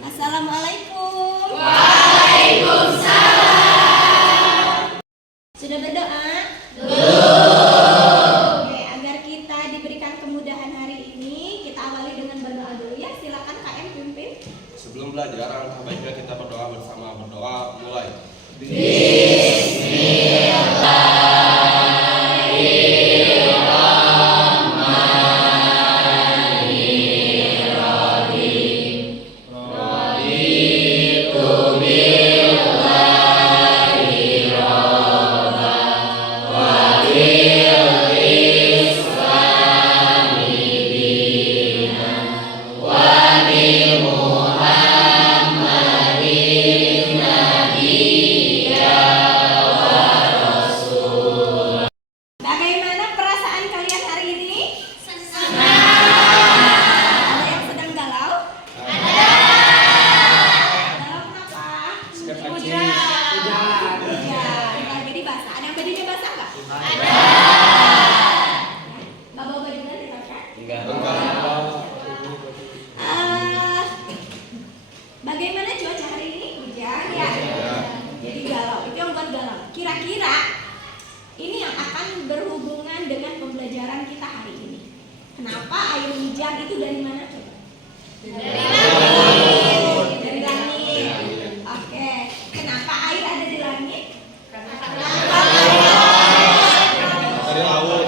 Assalamualaikum. Waalaikumsalam. Sudah berdoa? Belum. Oke, agar kita diberikan kemudahan hari ini, kita awali dengan berdoa dulu ya. Silakan KM pimpin. Sebelum belajar, alangkah baiknya kita berdoa bersama. Berdoa mulai. Bagaimana perasaan kalian hari ini? Senang. Ada yang sedang galau? Galau kenapa? Hujan. Nggak jadi basah. Ada yang bajunya basah nggak? Nggak bawa baju ganti kan? Enggak. Eh, Bagaimana cuaca hari ini? Hujan ya? Jadi galau. Itu yang buat galau. Kira-kira ini yang akan berhubungan dengan pembelajaran kita hari ini. Kenapa air hujan itu dari mana coba? Dari langit. Oke. Kenapa air ada di langit? Dari laut.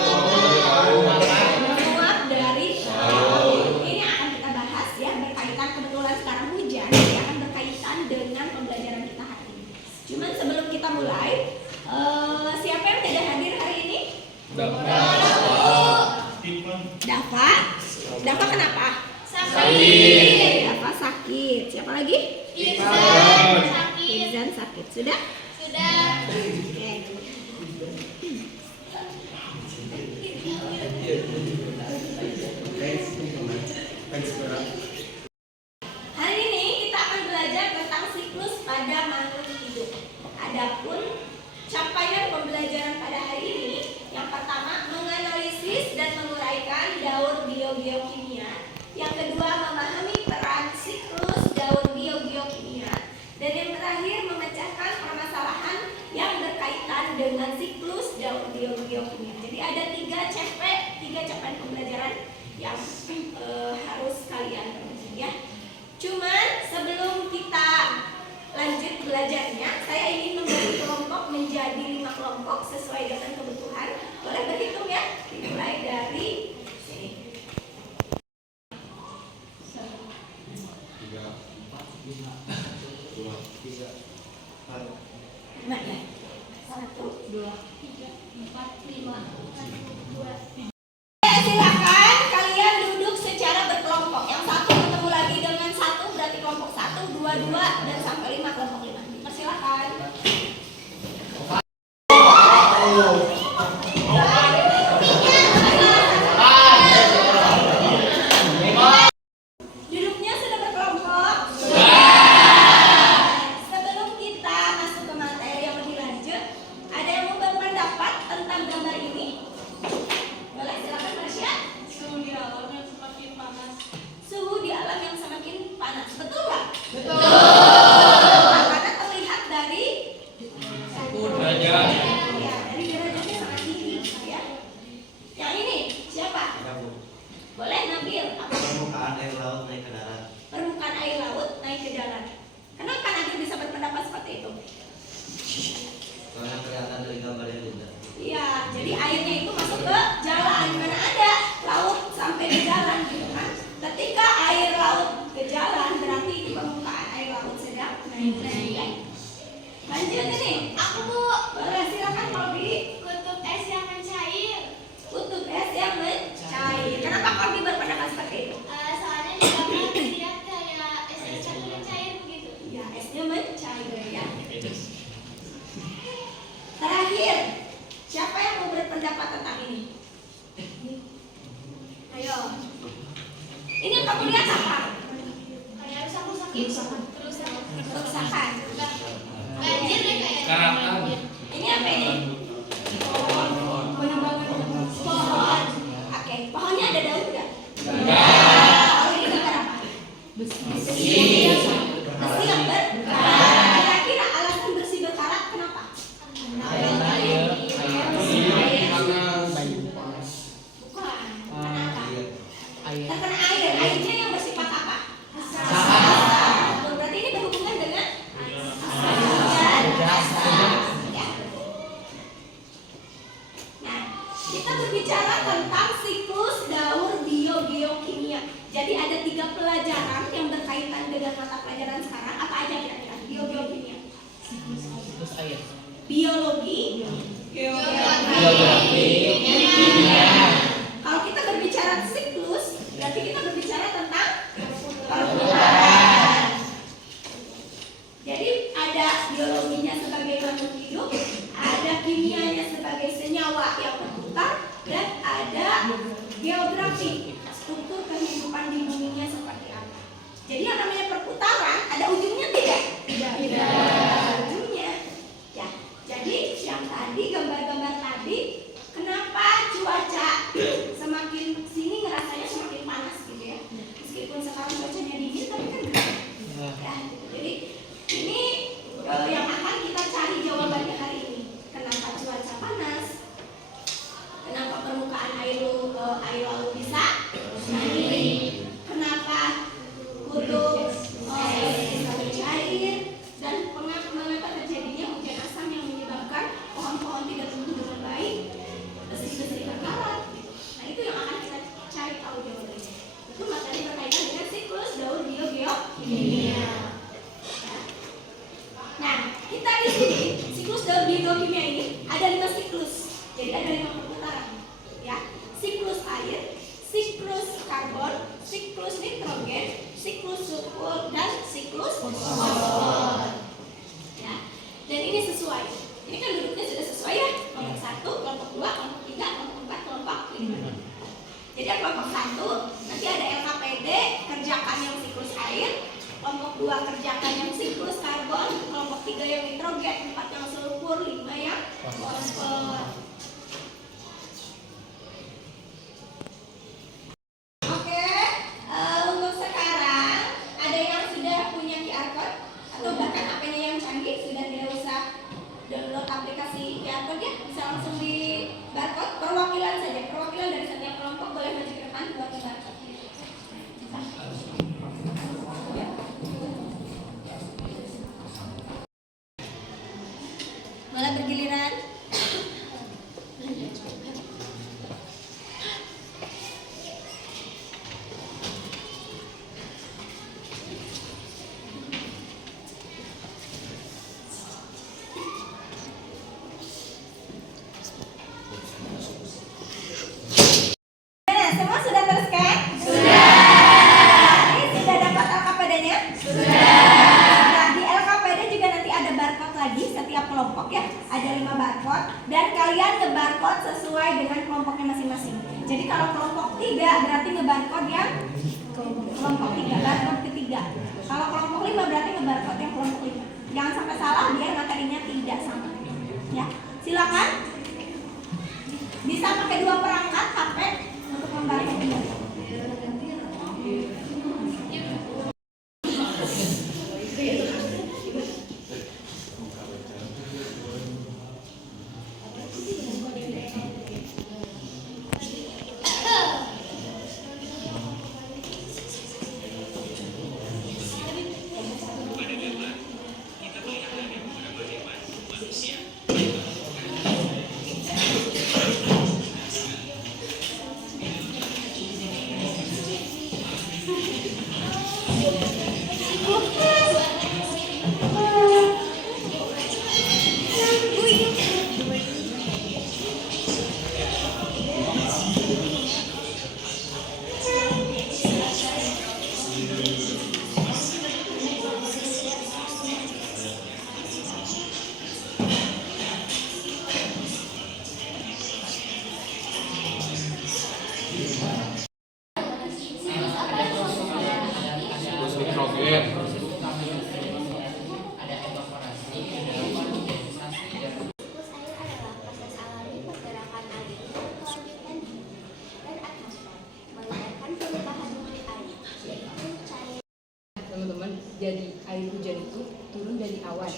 Menguap dari laut. Ini akan kita bahas ya, berkaitan kebetulan sekarang hujan, jadi akan berkaitan dengan pembelajaran kita hari ini. Cuman sebelum kita mulai, siapa yang tidak hadir hari ini? Dafa. Dafa kenapa? Sakit. Dafa sakit. Siapa lagi? Izan. Sakit. Izan sakit. Sudah? Sudah. Oke. Hari ini kita akan belajar tentang siklus pada makhluk hidup. Adapun capaian pembelajaran pada hari ini, yang pertama menganalisis dan menguraikan daur biogeokimia. Yang kedua memahami peran siklus daur biogeokimia. Dan yang terakhir memecahkan permasalahan yang berkaitan dengan siklus daur biogeokimia. Jadi ada tiga capaian pembelajaran yang harus kalian pelajari ya. Cuman sebelum kita lanjut belajarnya, saya ingin membagi kelompok menjadi 5 kelompok sesuai dengan kebutuhan. Boleh berhitung ya? Dimulai dari sini. 3, 4, 5, 2, 3, 4. Nah, ya. 1, 2, 3, 4, 5, 1, 2, 3. Silakan kalian duduk secara berkelompok. Yang satu ketemu lagi dengan satu berarti kelompok 1, 2, 2 dan sampai 5 kelompok 5. Persilakan. Duduknya sudah berkelompok? Sebelum kita masuk ke materi yang lebih lanjut, ada yang mau berpendapat tentang gambar ini? Boleh, silakan Marsha. Suhu di alam yang semakin panas. Suhu di alam yang semakin panas, betul nggak? Betul. Karena terlihat dari ya, dari derajatnya sangat tinggi, ya. Yang ini siapa? Boleh Nabil. Apa? Permukaan air laut naik ke darat. Permukaan air laut naik ke darat. Kenapa Nabil bisa berpendapat seperti itu? Karena kelihatan dari gambar yang tidak. Iya, jadi airnya itu masuk ke jalan. Mana ada laut sampai ke jalan gitu kan? Ketika air laut ke jalan berarti di permukaan air laut sedang naik. Lanjut ini. Aku Bu, Boleh silakan Korbi. kutub es yang mencair. Kutub es yang mencair. Kenapa Korbi berpendapat seperti itu? Soalnya di gambar terlihat kayak es yang mencair begitu. Ya, esnya mencair ya. Terakhir, siapa yang mau berpendapat tentang ini? Ayo. Ini yang kamu lihat apa? Kayak rusak-rusak gitu. Kerusakan. Kerusakan. Banjir deh kayaknya. Karatan. Ini apa ini? Pohon. Pohon. Oke, pohonnya ada daun nggak? Enggak. berkaitan dengan mata pelajaran sekarang apa aja kira-kira? Biologinya. Siklus air. Biologi, Geografi. kalau kita berbicara siklus, berarti kita berbicara tentang perputaran. Jadi ada biologinya sebagai makhluk hidup, ada kimianya sebagai senyawa yang berputar, dan ada geografi, struktur kehidupan di buminya seperti apa. Jadi yang namanya perputaran ada ujungnya tidak? Tidak. Ada ujungnya. Ya. Jadi yang tadi gambar-gambar tadi, kenapa cuaca semakin sini ngerasanya semakin panas gitu ya? Meskipun sekarang cuacanya dingin tapi kan gerah. Ya, gitu. Jadi ini yang akan kita cari jawabannya hari ini. Kenapa cuaca panas? Kenapa permukaan air laut bisa naik? Kenapa kutub bisa mencair? Dan mengapa terjadinya hujan asam yang menyebabkan pohon-pohon tidak tumbuh dengan baik? Besi-besi berkarat. Nah itu yang akan kita cari tahu jawabannya. Itu materi berkaitan dengan siklus daur biokimia. Nah, kita di sini siklus daur biokimia ini ada 5 siklus. Jadi ada 5 perputaran. Ya, siklus air, siklus karbon, siklus nitrogen, siklus sulfur, dan siklus fosfor. Ya, dan ini sesuai. Ini kan duduknya sudah sesuai ya. Kelompok 1, kelompok 2, kelompok 3, kelompok 4, kelompok 5. Jadi kelompok 1 nanti ada LKPD, kerjakan yang siklus air. Kelompok 2 kerjakan yang siklus karbon, kelompok 3 yang nitrogen, 4 yang sulfur, 5 yang fosfor. Oke, untuk sekarang ada yang sudah punya QR code atau bahkan HP-nya yang canggih, sudah tidak usah download aplikasi QR code ya, bisa langsung di barcode. Perwakilan saja, perwakilan dari setiap kelompok boleh maju ke depan buat di barcode. Boleh bergiliran. Nah, semua sudah ter-scan? Sudah. Ini sudah dapat LKPD-nya? Sudah. Di LKPD juga nanti ada barcode lagi setiap kelompok ya. Ada 5 barcode dan kalian nge-barcode sesuai dengan kelompoknya masing-masing. Jadi kalau kelompok 3 berarti nge-barcode yang kelompok 3, barcode ketiga. Kalau kelompok 5 berarti nge-barcode yang kelompok 5. Jangan sampai salah biar materinya tidak sama. Ya, silakan. Bisa pakai 2 perangkat HP untuk membarcode ini. Teman-teman, jadi air hujan itu turun dari awan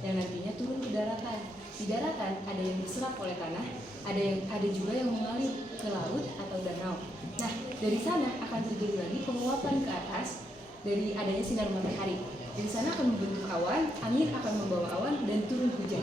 dan nantinya turun ke daratan. Di daratan ada yang diserap oleh tanah, ada juga yang mengalir ke laut atau danau. Nah, dari sana akan terjadi lagi penguapan ke atas dari adanya sinar matahari. Dari sana akan membentuk awan, angin akan membawa awan dan turun hujan.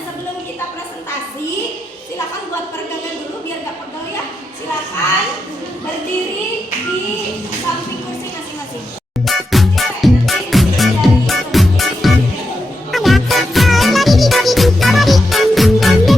Nah, sebelum kita presentasi, silakan buat peregangan dulu biar gak pegel ya. Silakan berdiri di samping kursi masing-masing. Thank you.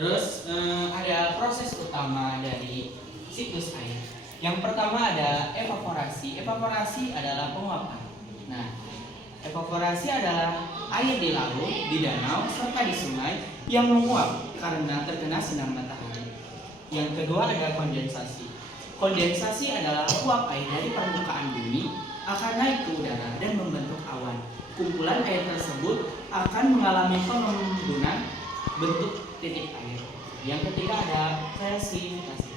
Terus ada proses utama dari siklus air. Yang pertama ada evaporasi. Evaporasi adalah penguapan. Nah, evaporasi adalah air di laut, di danau, serta di sungai yang menguap karena terkena sinar matahari. Yang kedua ada kondensasi. Kondensasi adalah uap air dari permukaan bumi akan naik ke udara dan membentuk awan. Kumpulan air tersebut akan mengalami pembunan bentuk titik air. Yang ketiga ada presipitasi.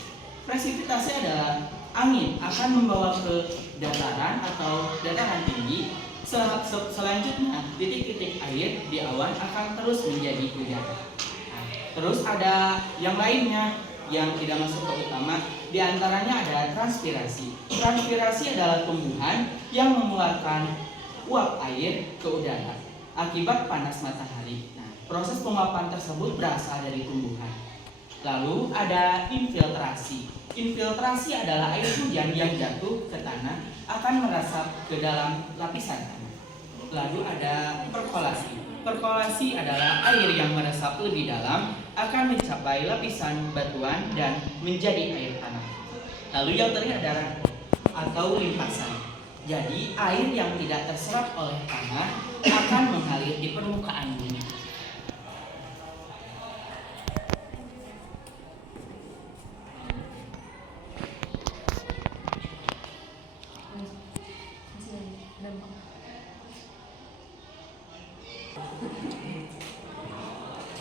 Presipitasi adalah angin akan membawa ke dataran atau dataran tinggi. Selanjutnya titik-titik air di awan akan terus menjadi udara. Nah, terus ada yang lainnya yang tidak masuk ke utama. Di antaranya ada transpirasi. Transpirasi adalah tumbuhan yang mengeluarkan uap air ke udara akibat panas matahari. Nah, proses penguapan tersebut berasal dari tumbuhan. Lalu ada infiltrasi. Infiltrasi adalah air hujan yang jatuh ke tanah akan meresap ke dalam lapisan tanah. Lalu ada perkolasi. Perkolasi adalah air yang meresap lebih dalam akan mencapai lapisan batuan dan menjadi air tanah. Lalu yang terakhir ada rangkap atau limpasan. Jadi air yang tidak terserap oleh tanah akan mengalir di permukaan bumi.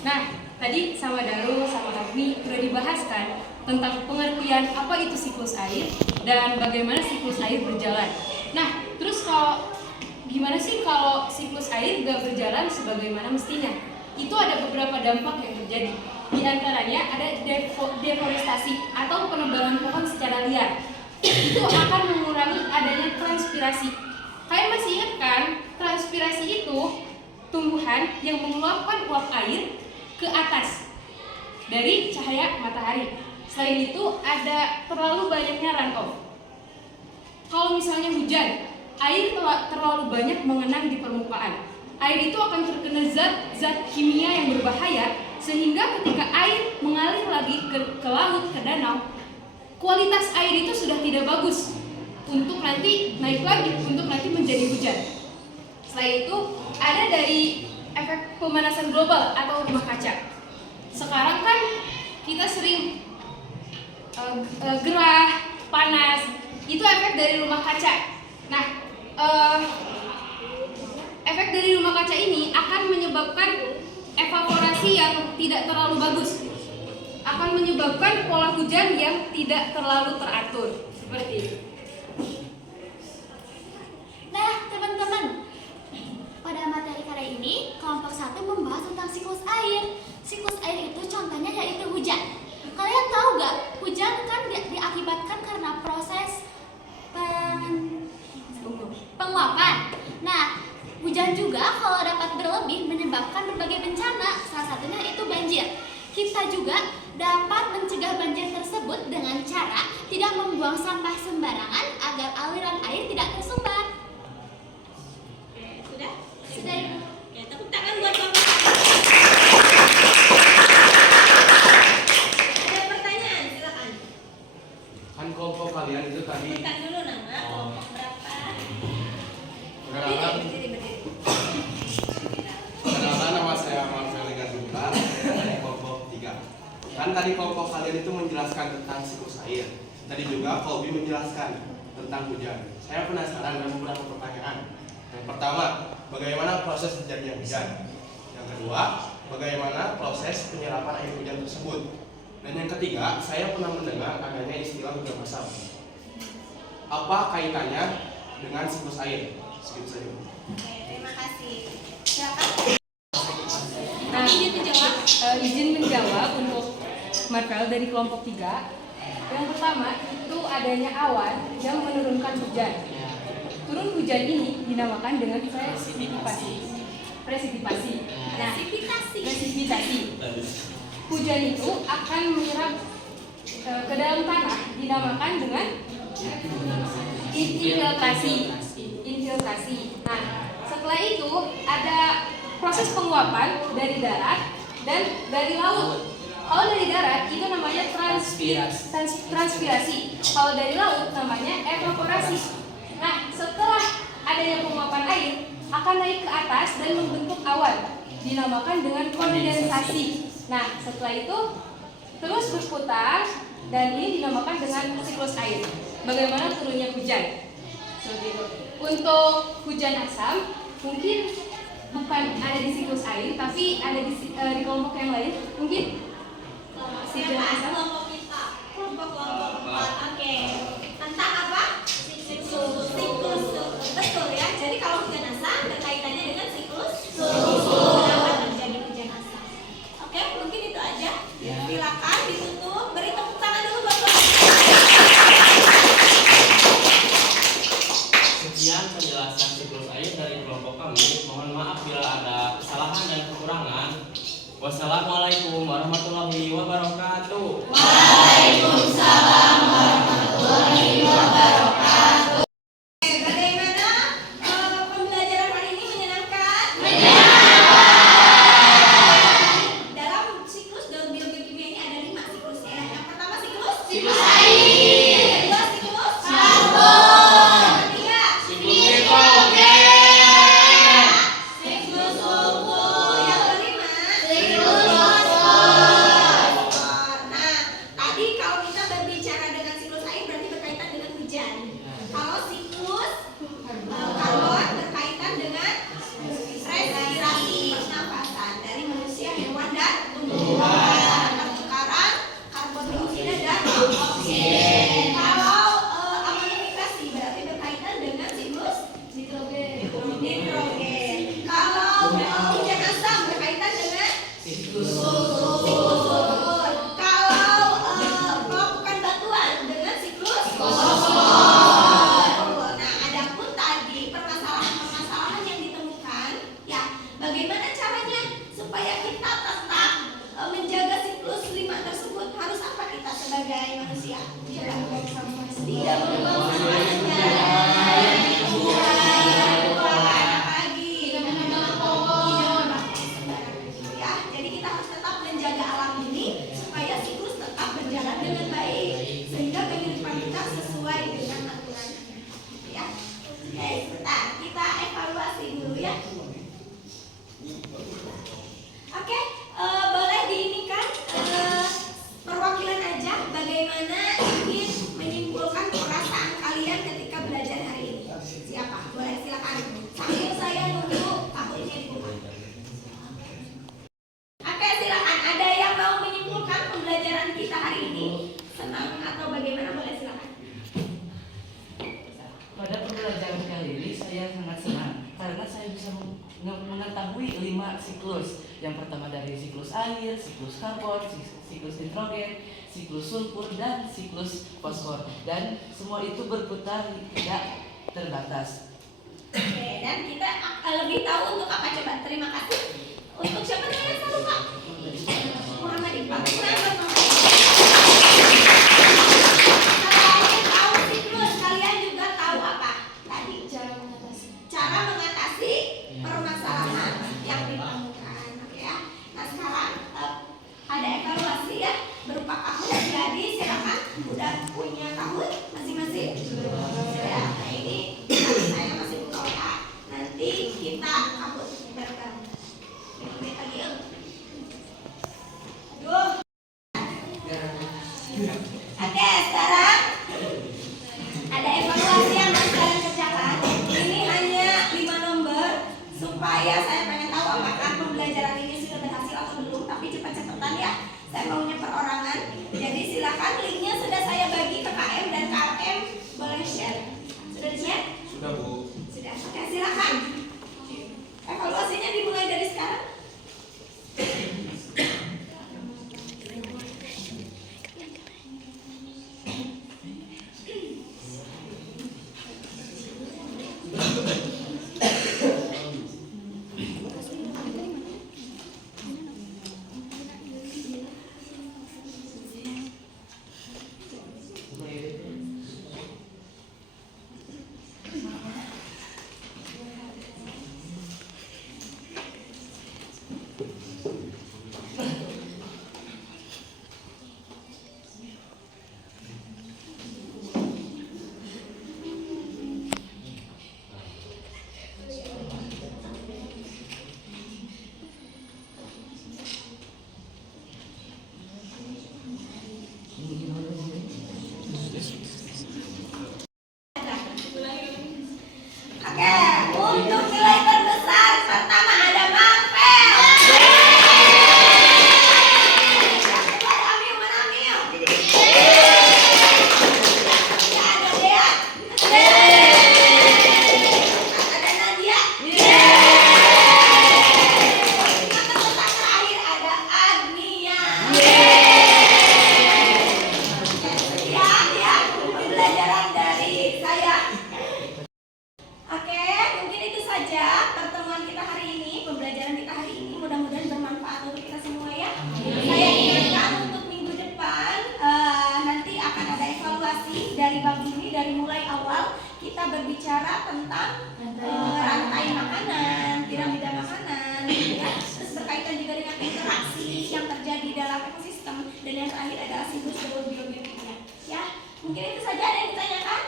Nah, tadi sama Daru sama Agni sudah dibahaskan tentang pengertian apa itu siklus air dan bagaimana siklus air berjalan. Nah, terus gimana sih kalau siklus air gak berjalan sebagaimana mestinya? Itu ada beberapa dampak yang terjadi. Di antaranya ada deforestasi atau penebangan pohon secara liar. Itu akan mengurangi adanya transpirasi. Kalian masih ingat kan? Transpirasi itu tumbuhan yang mengeluarkan uap air ke atas dari cahaya matahari. Selain itu ada terlalu banyaknya runoff. Kalau misalnya hujan, air terlalu banyak mengenang di permukaan. Air itu akan terkena zat kimia yang berbahaya sehingga ketika air mengalir lagi ke laut, ke danau, kualitas air itu sudah tidak bagus untuk nanti naik lagi, untuk nanti menjadi hujan. Selain itu ada dari efek pemanasan global atau rumah kaca. Sekarang kan kita sering gerah, panas, itu efek dari rumah kaca. Nah, efek dari rumah kaca ini akan menyebabkan evaporasi yang tidak terlalu bagus, akan menyebabkan pola hujan yang tidak terlalu teratur, seperti itu. Nah, teman-teman, pada materi kali ini kelompok 1 membahas tentang siklus air. Siklus air itu contohnya yaitu hujan. Kalian tahu gak, hujan kan diakibatkan karena proses penguapan. Nah, hujan juga kalau dapat berlebih menyebabkan berbagai bencana, salah satunya itu banjir. Kita juga dapat mencegah banjir tersebut dengan cara tidak membuang sampah sembarangan agar aliran air tidak tersumbat. Sudah? Sudah, Ibu. Ya, tepuk tangan buat Bapak. Ada pertanyaan, silakan. Kan kelompok kalian itu tadi Sebutkan dulu nama, kelompok berapa? perkenalan. Berdiri. Perkenalkan, nama saya Marvel Gadula dari kelompok 3. Kan tadi kelompok kalian itu menjelaskan tentang siklus air. Tadi juga Kobi menjelaskan tentang hujan. Saya penasaran dengan beberapa pertanyaan. Yang pertama, bagaimana proses terjadinya hujan? Yang kedua, bagaimana proses penyerapan air hujan tersebut? Dan yang ketiga, saya pernah mendengar adanya istilah hujan masal. Apa kaitannya dengan siklus air? Segitu saja. Oke, terima kasih. Silakan. Nah, Izin menjawab. izin menjawab untuk Marvel dari kelompok 3. Yang pertama itu adanya awan yang menurunkan hujan. Turun hujan ini dinamakan dengan presipitasi. Nah, presipitasi. Hujan itu akan menyerap ke dalam tanah dinamakan dengan infiltrasi. Nah, setelah itu ada proses penguapan dari darat dan dari laut. Kalau transpirasi. Kalau dari laut namanya evaporasi. Nah, setelah adanya penguapan air akan naik ke atas dan membentuk awan, dinamakan dengan kondensasi. Nah, setelah itu terus berputar dan ini dinamakan dengan siklus air. Bagaimana turunnya hujan? Seperti itu. Untuk hujan asam mungkin bukan ada di siklus air, tapi ada di kelompok yang lain. Mungkin hujan asam. Kelompok kita. Kelompok 4. Oke. Tentang apa? Siklus. Betul ya. Jadi kalau hujan asam berkaitannya dengan siklus suhu. Kenapa terjadi hujan asam? Oke, mungkin itu aja. Silakan ditutup. Beri tepuk tangan dulu buat Sekian penjelasan siklus air dari kelompok kami. Mohon maaf bila ada kesalahan dan kekurangan. Wassalamualaikum warahmatullahi wabarakatuh. Waalaikumsalam warahmatullahi wabarakatuh. Bagaimana pembelajaran hari ini menyenangkan? Dalam siklus daun biokimia ini ada 5 siklus ya. Yang pertama siklus air. Yang kedua siklus karbon. Yang ketiga siklus nitrogen. Siklus sulfur. Yang kelima siklus fosfor. Nah, tadi kalau kita berbicara dengan siklus air berarti berkaitan dengan hujan. Kalau siklus karbon berkaitan dengan respirasi napasan dari manusia, hewan dan tumbuhan. Pertukaran karbon dioksida dan oksigen. Kalau amonifikasi berarti berkaitan dengan siklus nitrogen. Kalau hujan asam berkaitan dengan siklus sulfur. Kalau pelapukan batuan dengan siklus fosfor. Nah, adapun tadi permasalahan-permasalahan yang ditemukan, ya, bagaimana caranya supaya kita tetap menjaga siklus 5 tersebut? Harus apa kita sebagai manusia? Tidak membuang sampahnya. Apalagi tidak menebang pohon. Ya, jadi kita harus tetap menjaga alam ini supaya siklus tetap berjalan dengan baik sehingga kehidupan kita sesuai dengan aturan. Ya. Oke, sebentar kita evaluasi dulu ya. Oke, boleh diinikan perwakilan aja bagaimana ingin menyimpulkan perasaan kalian ketika belajar hari ini. Siapa? Boleh silakan. Sambil saya nunggu akunnya dibuka. Oke, silakan. Ada yang mau menyimpulkan pembelajaran kita hari ini? Senang atau bagaimana? Boleh silakan. Pada pembelajaran kali ini saya sangat senang karena saya bisa mengetahui 5 siklus. Yang pertama dari siklus air, siklus karbon, siklus nitrogen, siklus sulfur, dan siklus fosfor. Dan semua itu berputar tidak terbatas. Oke, dan kita lebih tahu untuk apa coba? Terima kasih. Untuk siapa namanya? Saya lupa. Muhammad Iqbal. Kenapa? Selain tahu siklus, kalian juga tahu apa? Tadi cara mengatasi permasalahan yang ditemukan. Oke ya. Nah, sekarang ada evaluasi ya berupa kahut. Jadi silakan udah punya kahut masing-masing. Ya, nah ini saya masih buka WA. Nanti kita kahut bareng-bareng. Ini lagi yuk. Aduh. Oke, sekarang ada evaluasi yang harus kalian kerjakan. Ini hanya 5 nomor supaya saya pengen tahu apakah pembelajaran ini sudah berhasil atau belum. Tapi cepat-cepatan ya. Saya maunya perorangan. Jadi silakan linknya sudah saya bagi ke KM dan KM boleh share. Sudah di-share? Sudah, Bu. Sudah. Oke, silakan. Evaluasinya dimulai dari sekarang. Mungkin itu saja, ada yang ditanyakan?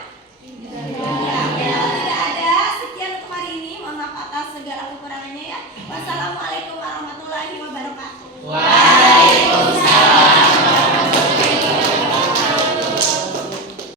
Ya, kalau tidak ada, sekian untuk hari ini. Mohon maaf atas segala kekurangannya ya. Wassalamualaikum warahmatullahi wabarakatuh.